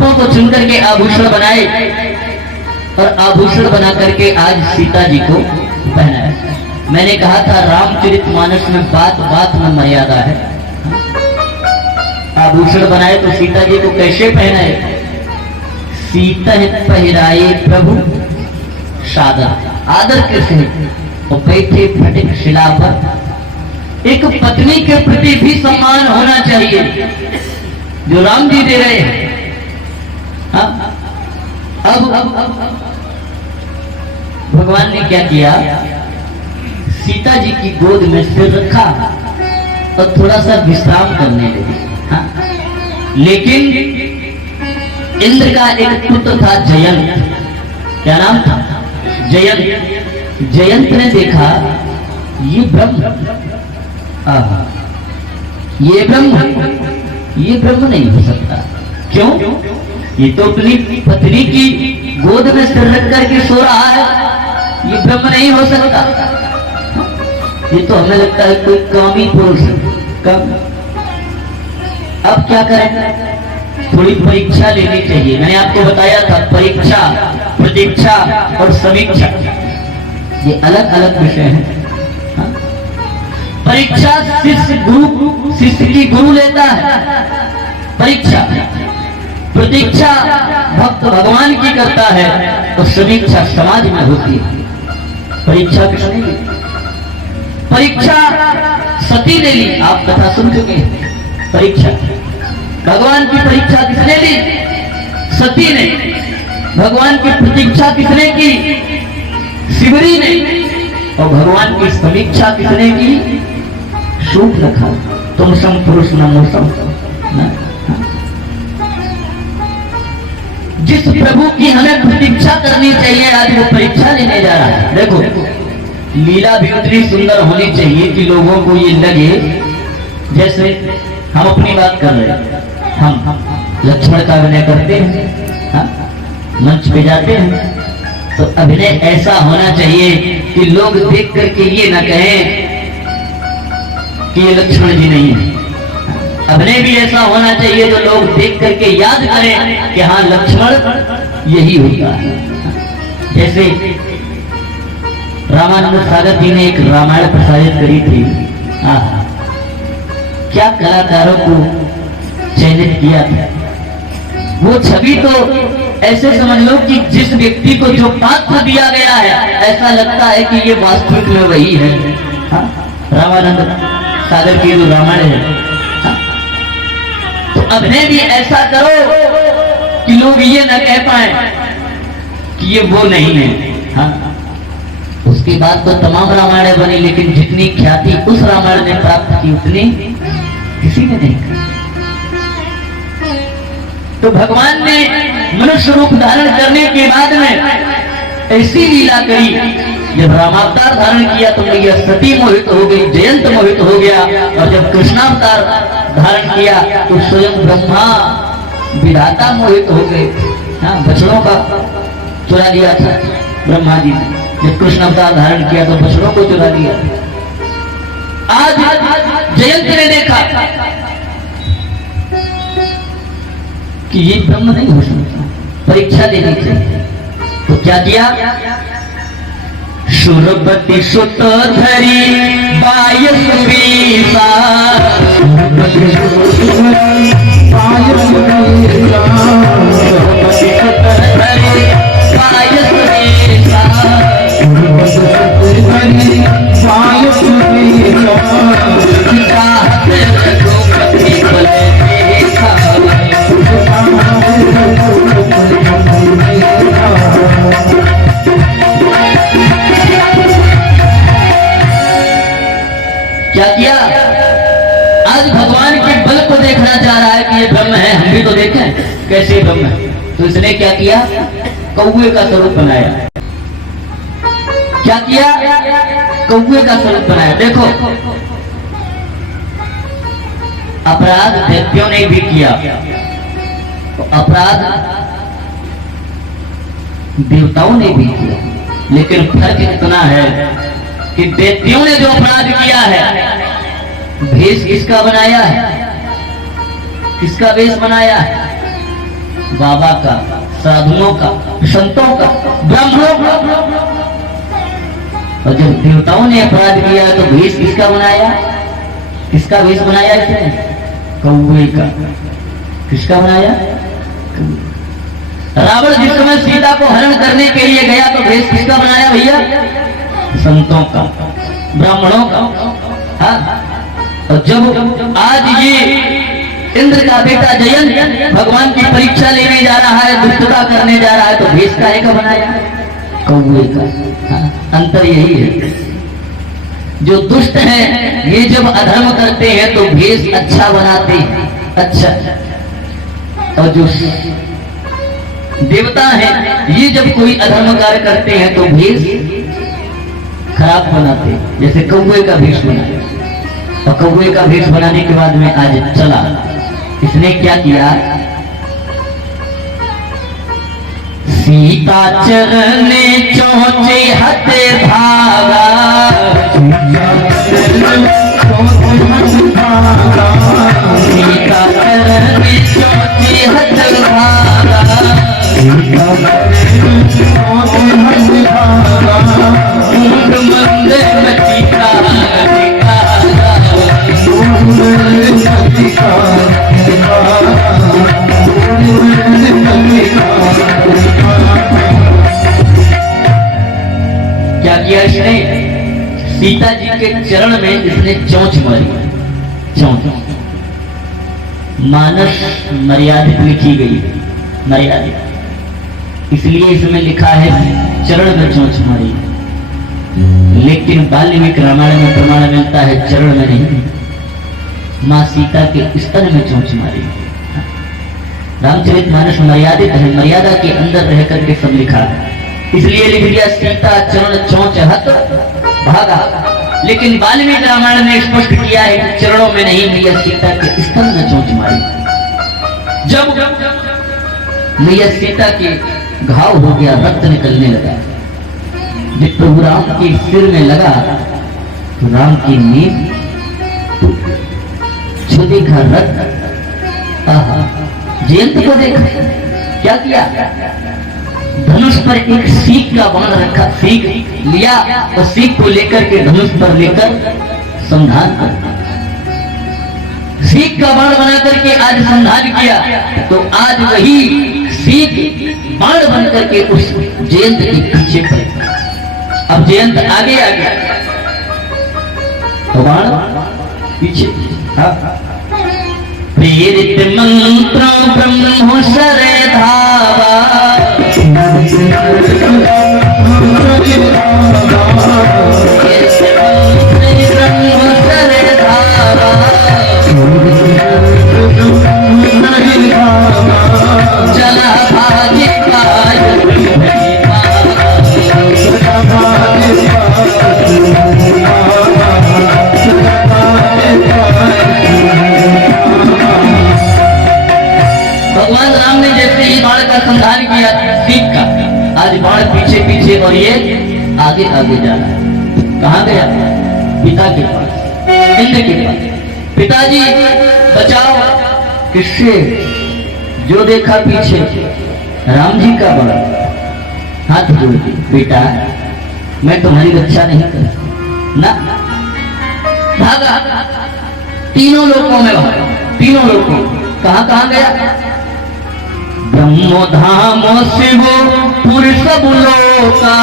पुष्पों को चुन करके आभूषण बनाए और आभूषण बना करके आज सीता जी को पहनाया। मैंने कहा था रामचरितमानस में बात बात में मर्यादा है। आभूषण बनाए तो सीता जी को कैसे पहनाए? सीता पहराए प्रभु सादर, आदर के सहित और बैठे फटिक शिला पर। एक पत्नी के प्रति भी सम्मान होना चाहिए जो राम जी दे रहे हैं। अब भगवान ने क्या किया? सीता जी की गोद में सिर रखा और थोड़ा सा विश्राम करने लगे। लेकिन इंद्र का एक पुत्र था जयंत। क्या नाम था? जयंत। जयंत ने देखा ये ब्रह्म, ये ब्रह्म नहीं हो सकता। क्यों? ये तो अपनी पत्नी की गोद में सिर रख करके सो रहा है, ये ब्रह्म नहीं हो सकता। ये तो हमें लगता है कोई कामी पुरुष कम। अब क्या करें? थोड़ी परीक्षा लेनी चाहिए। मैंने आपको बताया था परीक्षा, प्रतीक्षा और समीक्षा ये अलग अलग विषय हैं। परीक्षा शिष्य की गुरु लेता है परीक्षा, प्रतीक्षा भक्त भगवान की करता है और समीक्षा समाज में होती है। परीक्षा किसने ली? परीक्षा सती ने ली। आप कथा सुन चुके हैं। परीक्षा भगवान की परीक्षा किसने ली? सती ने। भगवान की प्रतीक्षा किसने की? शिवरी ने। और भगवान की समीक्षा किसने की? सूख रखा, तुम सम पुरुष नमोसम। जिस प्रभु की हमें प्रतीक्षा करनी चाहिए आज वो परीक्षा लेने जा रहा है। देखो लीला भी उतनी सुंदर होनी चाहिए कि लोगों को ये लगे जैसे हम अपनी बात कर रहे हैं। हम लक्ष्मण का अभिनय करते हैं, मंच पे जाते हैं तो अभिनय ऐसा होना चाहिए कि लोग देख करके ये ना कहें कि ये लक्ष्मण जी नहीं है। अभिनय भी ऐसा होना चाहिए जो लोग देख करके याद करें कि हाँ लक्ष्मण यही होता है। जैसे रामानंद सागर जी ने एक रामायण प्रसारित करी थी। क्या कलाकारों को चयनित किया था। वो छवि तो ऐसे समझ लो कि जिस व्यक्ति को जो पात्र दिया गया है ऐसा लगता है कि ये वास्तविक में वही है। रामानंद सागर की जो रामायण है। तो अभिनय भी ऐसा करो कि लोग ये न कह पाए कि ये वो नहीं है। उसके बाद तो तमाम रामायण बनी लेकिन जितनी ख्याति उस रामायण ने प्राप्त की उतनी किसी ने नहीं की। तो भगवान ने मनुष्य रूप धारण करने के बाद में ऐसी लीला करी। जब रामावतार धारण किया तो मैया सती मोहित हो गई, जयंत मोहित हो गया। और जब कृष्णावतार धारण किया तो स्वयं ब्रह्मा विधाता मोहित हो गए। बछड़ों का चुरा लिया था ब्रह्मा जी ने। जब कृष्ण अवतार धारण किया तो बछड़ों को चुरा लिया। आज जयंत ने देखा कि ये ब्रह्म नहीं हो सकता, परीक्षा लेनी चाहिए। तो क्या किया? सुरपति सुत धरी बाय सुबीसा, क्या किया? आज भगवान के बल को देखना चाह रहा है कि ये ब्रह्म है। हम भी तो देखें कैसे ब्रह्म है। तो इसने क्या किया? कौवे का स्वरूप बनाया। क्या किया? कौवे का स्वरूप बनाया। देखो अपराध दैत्यों ने भी किया, तो अपराध देवताओं ने भी किया। लेकिन फर्क इतना है कि दैत्यों ने जो अपराध किया है भेष किसका बनाया है? किसका वेश बनाया है? बाबा का, साधुओं का, संतों का, ब्राह्मणों का। और जब देवताओं ने अपराध किया तो भेष किसका बनाया? किसका भेष बनाया इसने? कौवे का। किसका बनाया? रावण जिस समय सीता को हरण करने के लिए गया तो भेष किसका बनाया भैया? संतों का, ब्राह्मणों का। हाँ? और जब आज ये इंद्र का बेटा जयंत भगवान की परीक्षा लेने जा रहा है, दुष्टता करने जा रहा है, तो भेष काहे का बनाया? कौवे का। हाँ? अंतर यही है, जो दुष्ट हैं ये जब अधर्म करते हैं तो भेष अच्छा बनाते हैं, अच्छा। और जो देवता हैं ये जब कोई अधर्म कार्य करते हैं तो भेष खराब बनाते हैं। जैसे कौवे का भेष बनाया, और कौवे का भेष बनाने के बाद में आज चला, इसने क्या किया? सीता चरने चोचे हते भागा, सीता चरने चोचे हते भागा, मूड मंद मचिका क्या किया इसने? सीता जी के चरण में इसने चोंच मारी। चोंच मानस मर्यादित लिखी गई, मर्यादित, इसलिए इसमें लिखा है चरण में चोंच मारी। लेकिन वाल्मीकि रामायण में प्रमाण मिलता है चरण में नहीं, मां सीता के स्तन में चोंच मारी। रामचरितमानस मर्यादित है, मर्यादा के अंदर रह करके सब लिखा है, इसलिए लिख दिया सीता चरण चोंच हत भागा। लेकिन वाल्मीकि रामायण ने स्पष्ट किया है कि चरणों में नहीं, मैया सीता के स्तन में चोंच मारी। जब मैया सीता के घाव हो गया, रक्त निकलने लगा, जब प्रभु राम के सिर में लगा तो राम की नींद जो देखा रक्त। आहा, जयंत को देखा, क्या किया? धनुष पर एक सीख का बाण रखा, सीख लिया और सीख को लेकर के धनुष पर लेकर संधान कर, सीख का बाण बना करके आज संधान किया। तो आज वही सीख बाण बन करके उस जयंत के पीछे पड़े। अब जयंत आगे आ गया तो बाण पीछे। प्रेरित मंत्र ब्रह्म सरे धावा, ब्रह्म सरे धावा, चला भागी भगवान राम ने जैसे ही बाण का संधान किया सीख का, आज बाण पीछे पीछे और ये आगे आगे जा रहा है। कहाँ गया? पिता के पास, इंद्र के पास। पिताजी बचाओ, किससे? जो देखा पीछे राम जी का बाण, हाथ जोड़ दी, बेटा मैं तुम्हारी रक्षा नहीं कर ना। भागा, तीनों लोकों में भागा, तीनों लोकों। कहाँ कहाँ गया? ब्रह्मोधाम शिव पुरुष लोका,